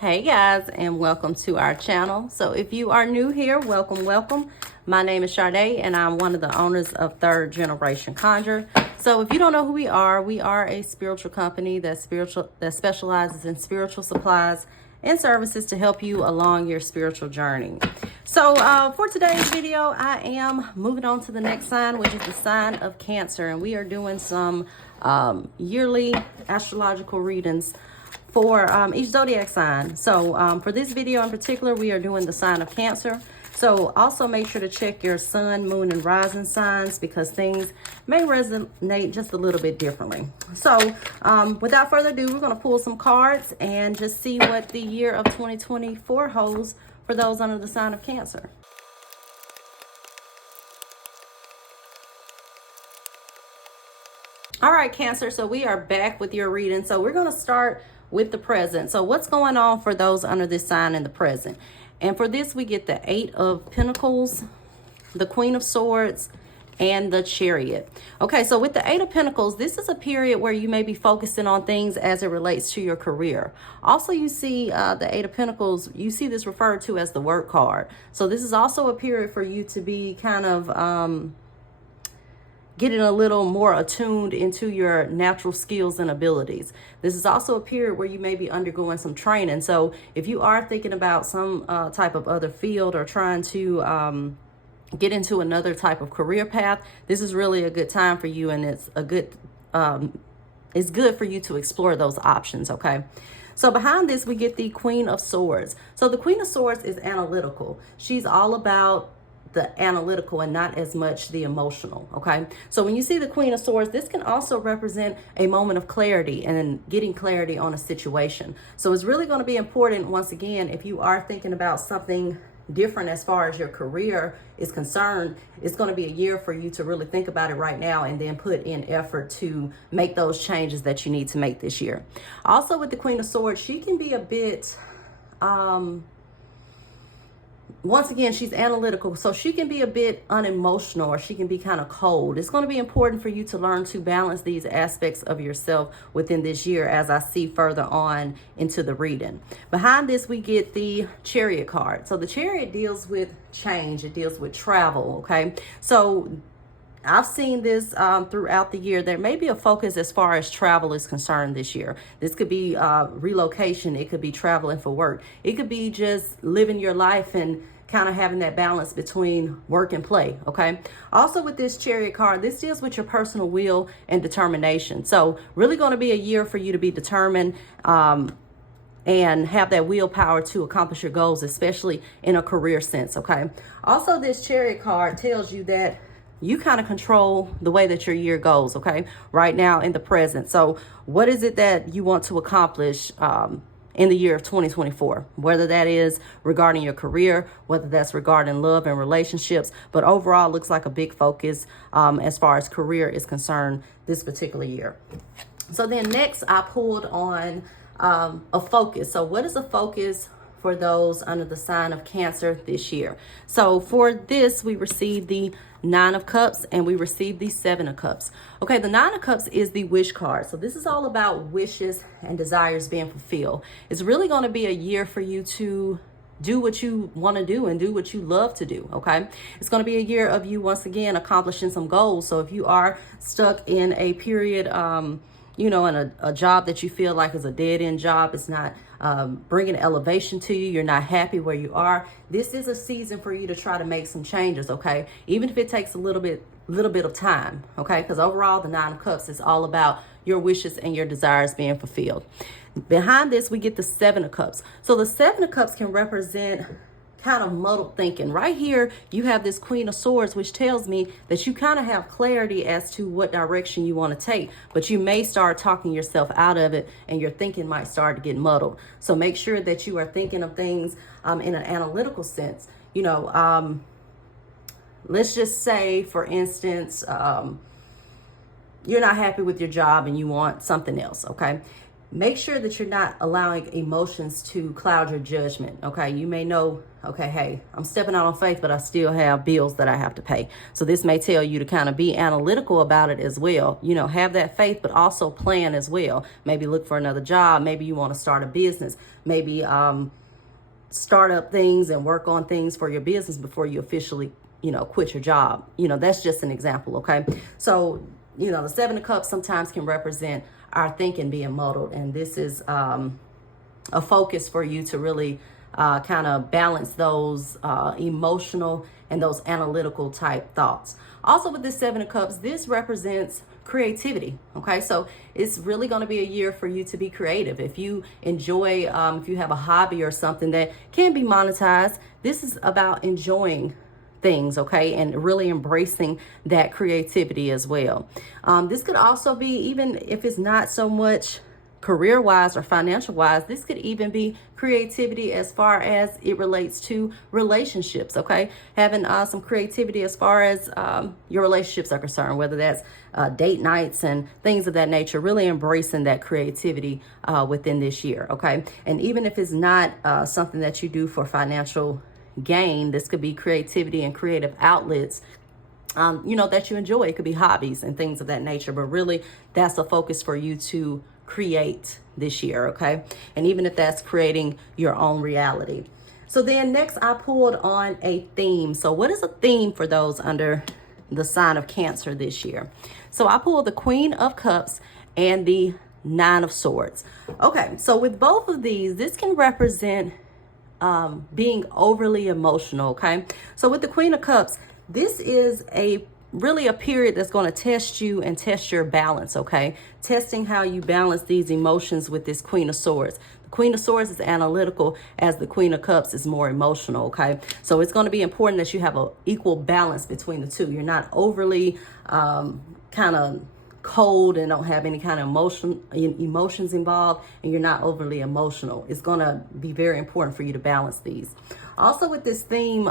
Hey guys, and welcome to our channel. So if you are new here, welcome. My name is Sade, and I'm one of the owners of Third Generation Conjure. So if you don't know who we are a spiritual company that specializes in spiritual supplies and services to help you along your spiritual journey. So for today's video, I am moving on to the next sign, which is the sign of Cancer, and we are doing some yearly astrological readings for each zodiac sign. So for this video in particular, we are doing the sign of Cancer. So also make sure to check your sun, moon, and rising signs because things may resonate just a little bit differently. So without further ado, we're going to pull some cards and just see what the year of 2024 holds for those under the sign of Cancer. All right, Cancer, so we are back with your reading. So we're going to start with the present. So what's going on for those under this sign in the present? And for this, we get the 8 of Pentacles, the Queen of Swords, and the Chariot. Okay, so with the 8 of Pentacles, this is a period where you may be focusing on things as it relates to your career. Also, you see the 8 of Pentacles, you see this referred to as the work card. So this is also a period for you to be kind of getting a little more attuned into your natural skills and abilities. This is also a period where you may be undergoing some training. So if you are thinking about some type of other field or trying to get into another type of career path, this is really a good time for you, and it's good for you to explore those options, okay? So behind this, we get the Queen of Swords. So the Queen of Swords is analytical. She's all about the analytical and not as much the emotional, okay? So when you see the Queen of Swords, this can also represent a moment of clarity and getting clarity on a situation. So it's really going to be important, once again, if you are thinking about something different as far as your career is concerned, it's going to be a year for you to really think about it right now and then put in effort to make those changes that you need to make this year. Also with the Queen of Swords, she can be a bit once again, she's analytical, so she can be a bit unemotional, or she can be kind of cold. It's going to be important for you to learn to balance these aspects of yourself within this year, as I see further on into the reading. Behind this, we get the Chariot card. So the Chariot deals with change. It deals with travel, okay? So I've seen this throughout the year. There may be a focus as far as travel is concerned this year. This could be relocation. It could be traveling for work. It could be just living your life and kind of having that balance between work and play, okay? Also with this Chariot card, this deals with your personal will and determination. So really going to be a year for you to be determined and have that willpower to accomplish your goals, especially in a career sense, okay? Also, this Chariot card tells you that you kind of control the way that your year goes, okay, right now in the present. So what is it that you want to accomplish in the year of 2024, whether that is regarding your career, whether that's regarding love and relationships, but overall looks like a big focus as far as career is concerned this particular year. So then next I pulled on a focus. So what is a focus for those under the sign of Cancer this year? So for this, we received the 9 of Cups and we received the 7 of Cups. Okay, the 9 of Cups is the wish card. So this is all about wishes and desires being fulfilled. It's really going to be a year for you to do what you want to do and do what you love to do, okay? It's going to be a year of you, once again, accomplishing some goals. So if you are stuck in a period, you know, in a job that you feel like is a dead-end job, it's not bringing elevation to you, you're not happy where you are, this is a season for you to try to make some changes, okay? Even if it takes a little bit of time, okay? Because overall, the 9 of Cups is all about your wishes and your desires being fulfilled. Behind this, we get the 7 of Cups. So the 7 of Cups can represent kind of muddled thinking. Right here, you have this Queen of Swords, which tells me that you kind of have clarity as to what direction you want to take, but you may start talking yourself out of it and your thinking might start to get muddled. So make sure that you are thinking of things in an analytical sense. You know, let's just say, for instance, you're not happy with your job and you want something else, okay? make sure that you're not allowing emotions to cloud your judgment. Okay, you may know, okay, hey, I'm stepping out on faith, but I still have bills that I have to pay. So this may tell you to kind of be analytical about it as well. You know, have that faith, but also plan as well. Maybe look for another job. Maybe you want to start a business. Maybe start up things and work on things for your business before you officially, you know, quit your job. You know, that's just an example. Okay, so you know, the Seven of Cups sometimes can represent our thinking being muddled, and this is a focus for you to really kind of balance those emotional and those analytical type thoughts. Also with this Seven of Cups, this represents creativity. Okay, so it's really going to be a year for you to be creative. If you enjoy, if you have a hobby or something that can be monetized, this is about enjoying things, okay, and really embracing that creativity as well. This could also be, even if it's not so much career-wise or financial-wise, this could even be creativity as far as it relates to relationships, okay? Having some creativity as far as your relationships are concerned, whether that's date nights and things of that nature, really embracing that creativity within this year, okay? And even if it's not something that you do for financial gain, this could be creativity and creative outlets you know, that you enjoy. It could be hobbies and things of that nature, but really that's a focus for you to create this year, okay? And even if that's creating your own reality. So then next I pulled on a theme. So what is a theme for those under the sign of Cancer this year? So I pulled the Queen of Cups and the Nine of Swords. Okay, so with both of these, this can represent being overly emotional, okay? So with the Queen of Cups, this is really a period that's going to test you and test your balance, okay? Testing how you balance these emotions with this Queen of Swords. The Queen of Swords is analytical, as the Queen of Cups is more emotional, okay? So it's going to be important that you have an equal balance between the two. You're not overly kind of cold and don't have any kind of emotions involved, and you're not overly emotional. It's going to be very important for you to balance these. Also with this theme,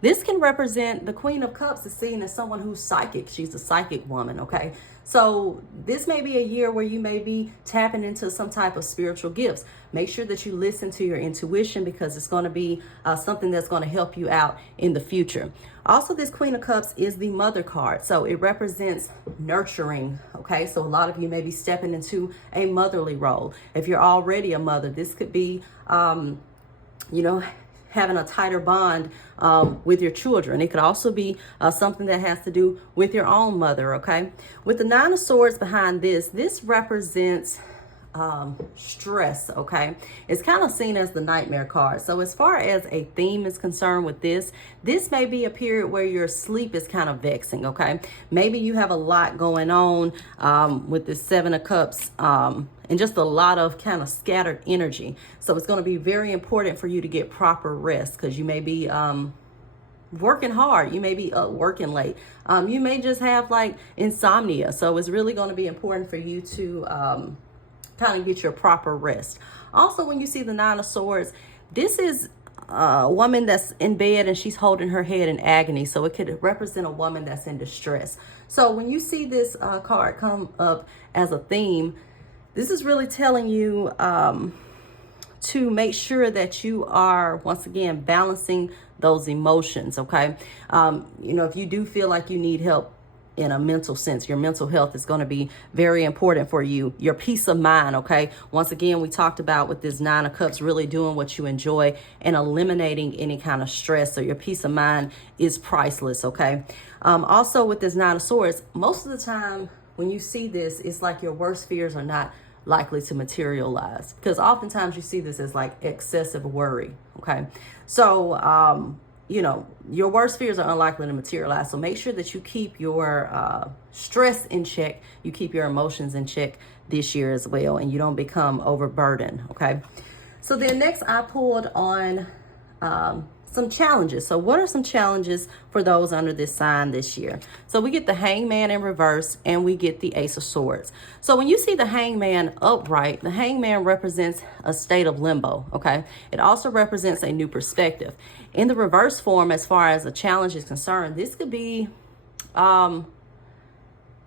this can represent, the Queen of Cups is seen as someone who's psychic. She's a psychic woman, okay? So this may be a year where you may be tapping into some type of spiritual gifts. Make sure that you listen to your intuition, because it's going to be something that's going to help you out in the future. Also, this Queen of Cups is the Mother card. So it represents nurturing, okay? So a lot of you may be stepping into a motherly role. If you're already a mother, this could be, you know, having a tighter bond with your children. It could also be something that has to do with your own mother, okay? With the Nine of Swords behind this represents stress, okay? It's kind of seen as the Nightmare card. So as far as a theme is concerned with this may be a period where your sleep is kind of vexing, okay? Maybe you have a lot going on with the Seven of Cups and just a lot of kind of scattered energy. So it's going to be very important for you to get proper rest, because you may be working hard. You may be working late. You may just have like insomnia. So it's really going to be important for you to kind of get your proper rest. Also, when you see the Nine of Swords, this is a woman that's in bed and she's holding her head in agony. So it could represent a woman that's in distress. So when you see this card come up as a theme, this is really telling you to make sure that you are, once again, balancing those emotions, okay? You know, if you do feel like you need help in a mental sense, your mental health is going to be very important for you. Your peace of mind, okay? Once again, we talked about with this Nine of Cups, really doing what you enjoy and eliminating any kind of stress. So your peace of mind is priceless, okay? Also with this Nine of Swords, most of the time when you see this, it's like your worst fears are not likely to materialize, because oftentimes you see this as like excessive worry, okay? So, you know, your worst fears are unlikely to materialize. So make sure that you keep your stress in check, you keep your emotions in check this year as well, and you don't become overburdened, okay? So then next I pulled on some challenges. So what are some challenges for those under this sign this year? So we get the Hangman in reverse and we get the Ace of Swords. So when you see the Hangman upright, the Hangman represents a state of limbo, okay? It also represents a new perspective. In the reverse form, as far as a challenge is concerned, this could be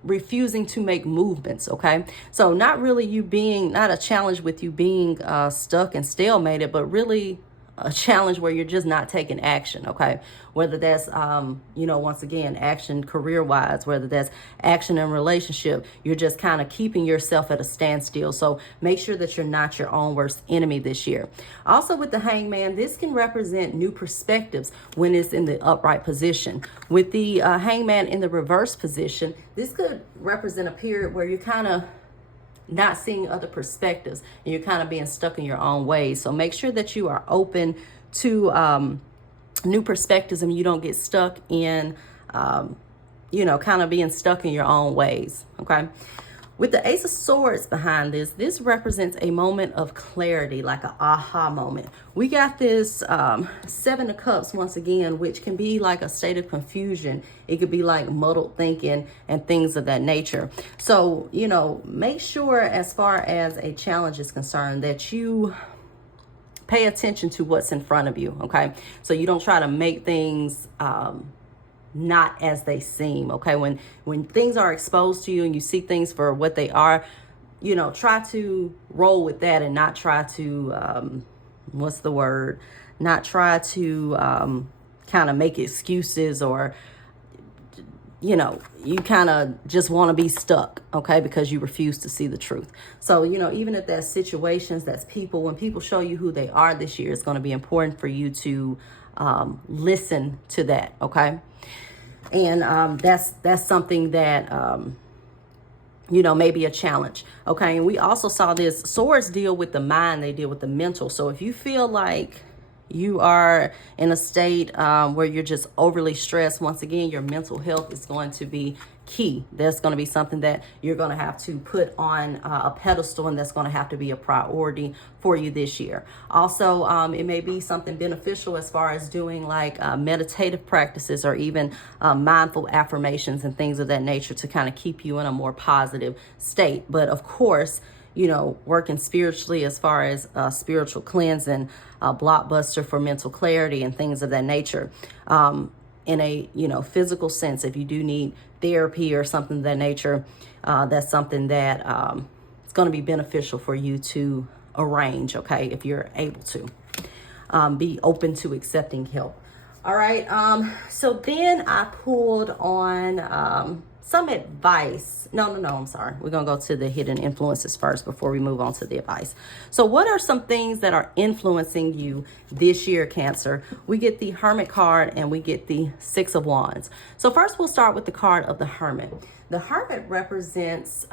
refusing to make movements. Okay, so not really you being, not a challenge with you being stuck and stalemated, but really a challenge where you're just not taking action. Okay, whether that's once again, action career wise, whether that's action in relationship, you're just kind of keeping yourself at a standstill. So make sure that you're not your own worst enemy this year. Also with the Hangman, this can represent new perspectives when it's in the upright position. With the Hangman in the reverse position, this could represent a period where you're kind of not seeing other perspectives and you're kind of being stuck in your own ways. So make sure that you are open to new perspectives and you don't get stuck in kind of being stuck in your own ways. Okay, with the Ace of Swords behind this represents a moment of clarity, like an aha moment. We got this Seven of Cups once again, which can be like a state of confusion. It could be like muddled thinking and things of that nature. So, make sure as far as a challenge is concerned that you pay attention to what's in front of you, okay? So you don't try to make things not as they seem. Okay, when things are exposed to you and you see things for what they are, try to roll with that and not try to not try to kind of make excuses, or you kind of just want to be stuck, okay, because you refuse to see the truth. So even if that's situations, that's people, when people show you who they are this year, it's going to be important for you to listen to that. Okay, and that's something that may be a challenge. Okay, and we also saw this, swords deal with the mind, they deal with the mental. So if you feel like you are in a state where you're just overly stressed, once again, your mental health is going to be key. That's going to be something that you're going to have to put on a pedestal, and that's going to have to be a priority for you this year. Also, it may be something beneficial as far as doing like meditative practices, or even mindful affirmations and things of that nature to kind of keep you in a more positive state. But of course, working spiritually as far as spiritual cleansing, blockbuster for mental clarity and things of that nature. In a physical sense, if you do need therapy or something of that nature, that's something that it's going to be beneficial for you to arrange. Okay, if you're able to be open to accepting help. All right, so then I pulled on some advice. No, I'm sorry. We're going to go to the hidden influences first before we move on to the advice. So what are some things that are influencing you this year, Cancer? We get the Hermit card and we get the Six of Wands. So first we'll start with the card of the Hermit. The Hermit represents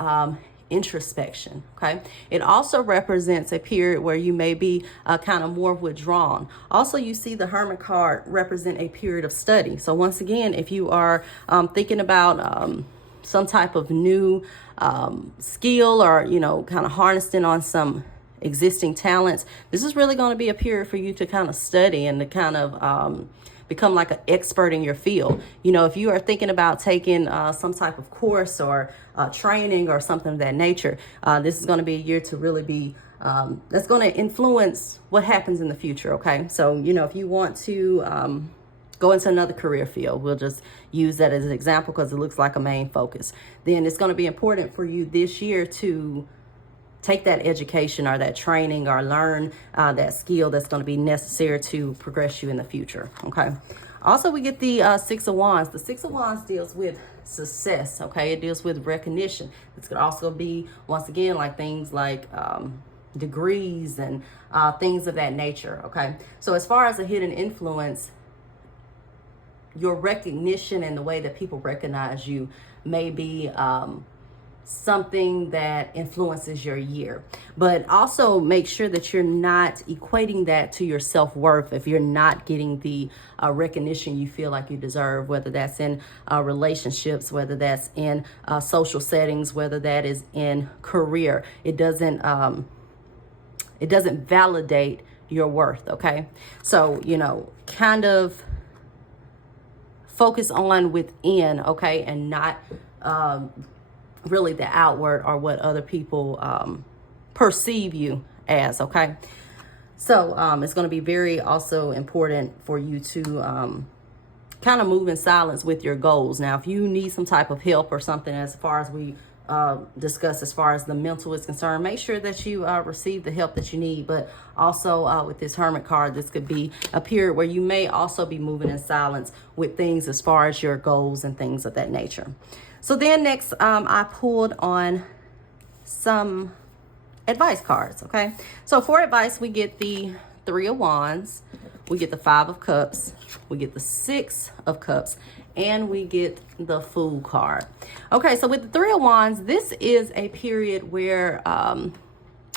introspection. Okay, it also represents a period where you may be kind of more withdrawn. Also, you see the Hermit card represent a period of study. So once again, if you are thinking about some type of new skill, or kind of harnessing on some existing talents, this is really going to be a period for you to kind of study and to kind of become like an expert in your field. If you are thinking about taking some type of course or training or something of that nature, this is going to be a year to really be, that's going to influence what happens in the future. Okay, so if you want to go into another career field, we'll just use that as an example because it looks like a main focus, then it's going to be important for you this year to take that education or that training or learn that skill that's going to be necessary to progress you in the future. Okay. Also, we get the Six of Wands. The Six of Wands deals with success. Okay. It deals with recognition. This could also be, once again, like things like degrees and things of that nature. Okay. So as far as a hidden influence, your recognition and the way that people recognize you may be something that influences your year. But also make sure that you're not equating that to your self-worth if you're not getting the recognition you feel like you deserve, whether that's in relationships, whether that's in social settings, whether that is in career. It doesn't validate your worth. Okay, so kind of focus on within, okay, and not really the outward or what other people perceive you as. Okay, so it's going to be very also important for you to kind of move in silence with your goals. Now, if you need some type of help or something, as far as we discuss as far as the mental is concerned, make sure that you receive the help that you need. But also with this Hermit card, this could be a period where you may also be moving in silence with things as far as your goals and things of that nature. So then next, I pulled on some advice cards. Okay, so for advice, we get the Three of Wands, we get the Five of Cups, we get the Six of Cups, and we get the Fool card. Okay, so with the Three of Wands, this is a period where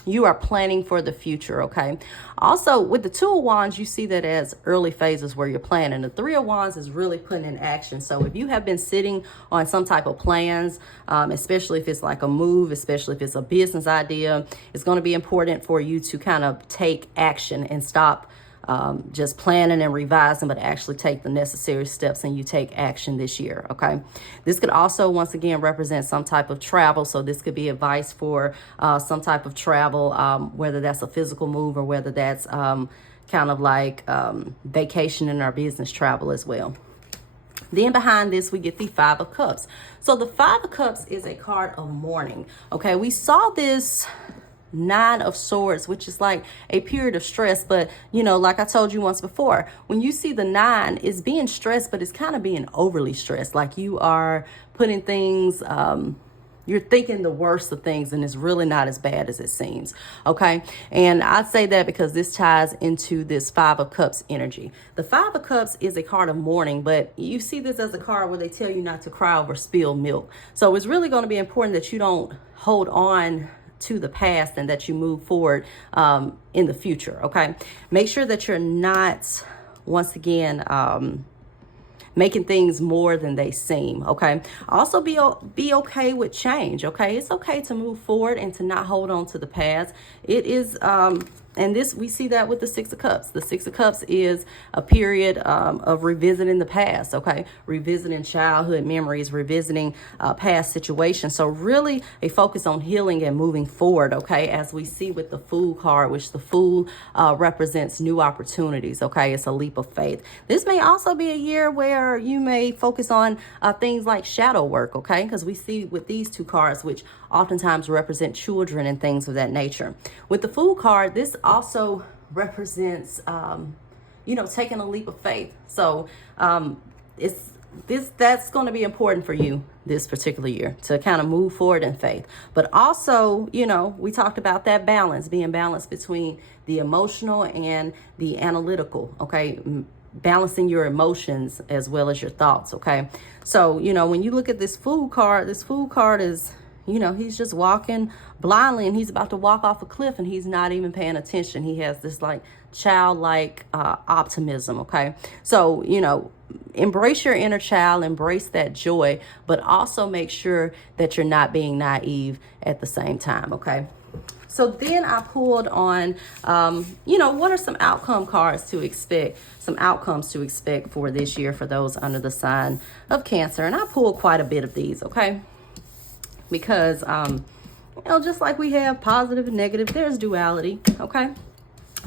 you are planning for the future, okay? Also, with the Two of Wands, you see that as early phases where you're planning. The Three of Wands is really putting in action. So if you have been sitting on some type of plans, especially if it's like a move, especially if it's a business idea, it's going to be important for you to kind of take action and stop just planning and revising, but actually take the necessary steps and you take action this year. Okay, this could also once again represent some type of travel. So this could be advice for some type of travel, whether that's a physical move or whether that's kind of like vacation or business travel as well. Then behind this, we get the Five of Cups. So the Five of Cups is a card of mourning. Okay, we saw this Nine of Swords, which is like a period of stress. But, you know, like I told you once before, when you see the nine, it's being stressed, but it's kind of being overly stressed. Like you are putting things, you're thinking the worst of things, and it's really not as bad as it seems. Okay. And I say that because this ties into this Five of Cups energy. The Five of Cups is a card of mourning, but you see this as a card where they tell you not to cry over spilled milk. So it's really going to be important that you don't hold on to the past and that you move forward in the future. Okay, make sure that you're not once again making things more than they seem. Okay, also be okay with change. Okay, it's okay to move forward and to not hold on to the past. It is and this, we see that with the Six of Cups. The Six of Cups is a period of revisiting the past, okay? Revisiting childhood memories, revisiting past situations. So really a focus on healing and moving forward, okay? As we see with the Fool card, which the Fool represents new opportunities, okay? It's a leap of faith. This may also be a year where you may focus on things like shadow work, okay? Because we see with these two cards, which oftentimes represent children and things of that nature. With the Fool card, this also represents, you know, taking a leap of faith. So that's going to be important for you this particular year to kind of move forward in faith. But also, you know, we talked about that balance, being balanced between the emotional and the analytical, okay? Balancing your emotions as well as your thoughts, okay? So, you know, when you look at this Fool card is, you know, he's just walking blindly and he's about to walk off a cliff and he's not even paying attention. He has this like childlike optimism, okay? So, you know, embrace your inner child, embrace that joy, but also make sure that you're not being naive at the same time, okay? So then I pulled on, you know, what are some outcome cards to expect, some outcomes to expect for this year for those under the sign of Cancer. And I pulled quite a bit of these, okay? Because, you know, just like we have positive and negative, there's duality, okay?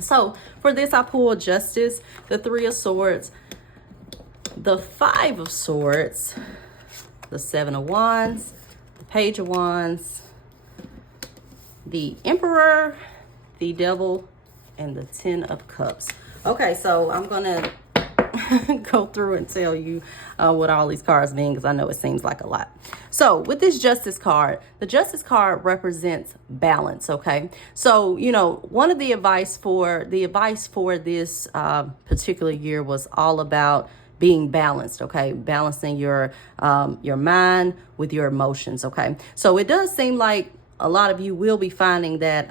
So for this, I pulled Justice, the Three of Swords, the Five of Swords, the Seven of Wands, the Page of Wands, the Emperor, the Devil, and the Ten of Cups. Okay, so I'm going to go through and tell you what all these cards mean, because I know it seems like a lot. So with this Justice card, the Justice card represents balance, okay? So, you know, one of the advice for this particular year was all about being balanced, okay? Balancing your mind with your emotions, okay? So it does seem like a lot of you will be finding that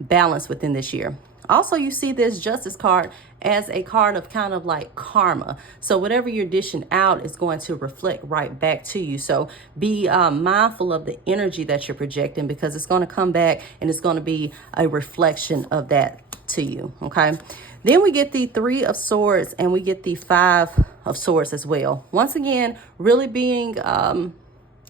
balance within this year. Also, you see this Justice card as a card of kind of like karma. So whatever you're dishing out is going to reflect right back to you. So be mindful of the energy that you're projecting, because it's going to come back and it's going to be a reflection of that to you, okay? Then we get the Three of Swords and we get the Five of Swords as well. Once again, really being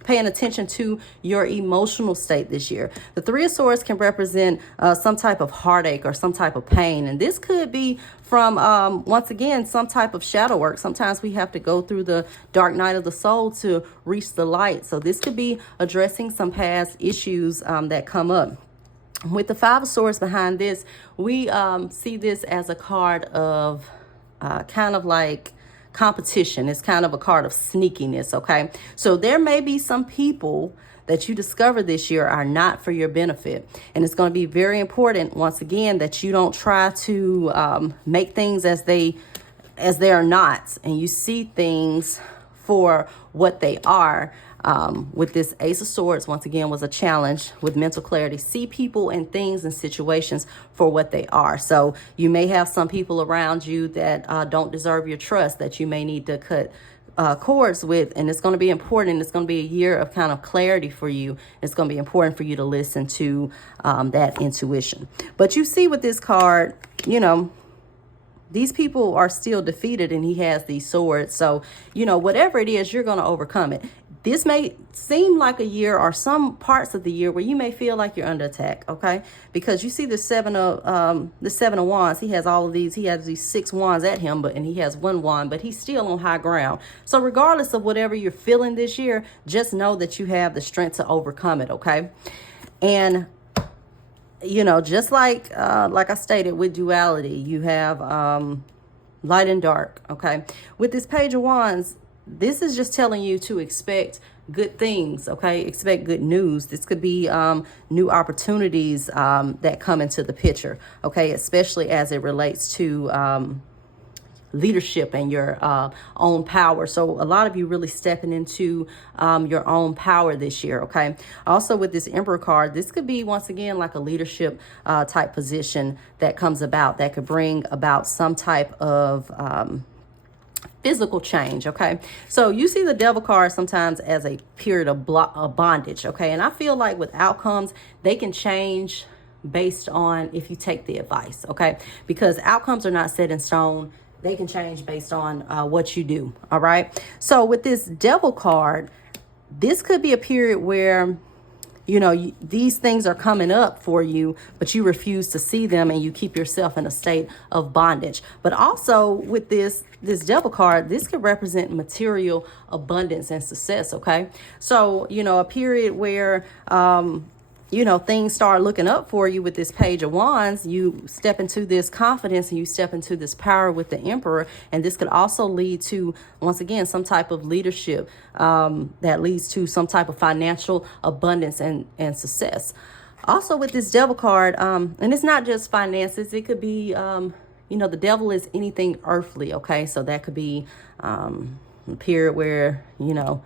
paying attention to your emotional state this year. The Three of Swords can represent some type of heartache or some type of pain. And this could be from, once again, some type of shadow work. Sometimes we have to go through the dark night of the soul to reach the light. So this could be addressing some past issues that come up. With the Five of Swords behind this, we see this as a card of kind of like competition. It's kind of a card of sneakiness, okay? So there may be some people that you discover this year are not for your benefit. And it's going to be very important, once again, that you don't try to make things as they are not, and you see things for what they are. With this Ace of Swords, once again, was a challenge with mental clarity. See people and things and situations for what they are. So you may have some people around you that don't deserve your trust, that you may need to cut cords with, and it's going to be important. It's going to be a year of kind of clarity for you. It's going to be important for you to listen to that intuition. But you see with this card, you know, these people are still defeated, and he has these swords. So, you know, whatever it is, you're going to overcome it. This may seem like a year or some parts of the year where you may feel like you're under attack, okay? Because you see the Seven of Wands. He has all of these. He has these 6 wands at him, and he has 1 wand, but he's still on high ground. So regardless of whatever you're feeling this year, just know that you have the strength to overcome it, okay? And you know, just like I stated with duality, you have light and dark, okay? With this Page of Wands, this is just telling you to expect good things, okay? Expect good news. This could be new opportunities that come into the picture, okay? Especially as it relates to leadership and your own power. So a lot of you really stepping into your own power this year, okay? Also with this Emperor card, this could be, once again, like a leadership type position that comes about, that could bring about some type of physical change, okay? So you see the Devil card sometimes as a period of bondage, okay? And I feel like with outcomes, they can change based on if you take the advice, okay? Because outcomes are not set in stone. They can change based on what you do, all right? So with this Devil card, this could be a period where, you know, these things are coming up for you, but you refuse to see them, and you keep yourself in a state of bondage. But also with this Devil card, this could represent material abundance and success, okay? So, you know, a period where, you know, things start looking up for you with this Page of Wands. You step into this confidence, and you step into this power with the Emperor. And this could also lead to, once again, some type of leadership that leads to some type of financial abundance and success. Also with this Devil card, and it's not just finances. It could be, you know, the Devil is anything earthly, okay? So that could be a period where, you know,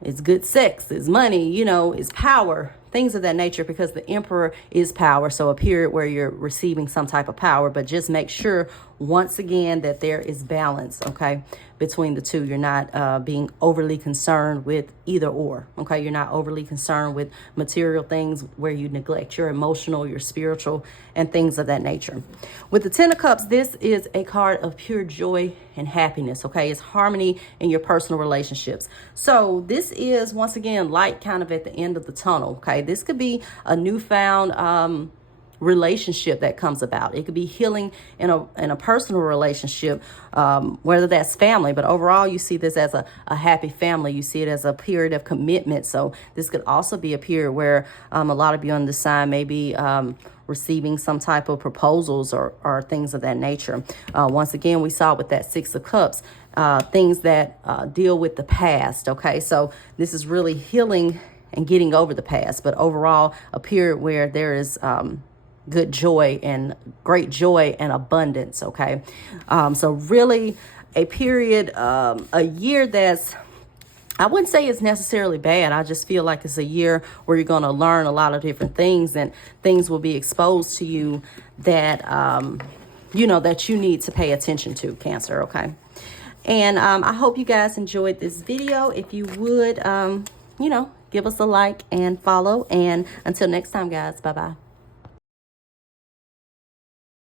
it's good sex, it's money, you know, it's power, things of that nature, because the Emperor is power. So a period where you're receiving some type of power, but just make sure, once again, that there is balance, okay, between the two. You're not being overly concerned with either or, okay? You're not overly concerned with material things where you neglect your emotional, your spiritual, and things of that nature. With the Ten of Cups, this is a card of pure joy and happiness, okay? It's harmony in your personal relationships. So this is, once again, light kind of at the end of the tunnel, okay? This could be a newfound relationship that comes about. It could be healing in a personal relationship, whether that's family, but overall you see this as a happy family. You see it as a period of commitment. So this could also be a period where a lot of you on the side may be receiving some type of proposals or things of that nature. Once again, we saw with that Six of Cups, things that deal with the past, okay? So this is really healing and getting over the past, but overall a period where there is good joy and great joy and abundance, okay? So really a period, a year that's, I wouldn't say it's necessarily bad. I just feel like it's a year where you're going to learn a lot of different things, and things will be exposed to you that, you know, that you need to pay attention to, Cancer, okay? And I hope you guys enjoyed this video. If you would, you know, give us a like and follow. And until next time, guys, bye-bye.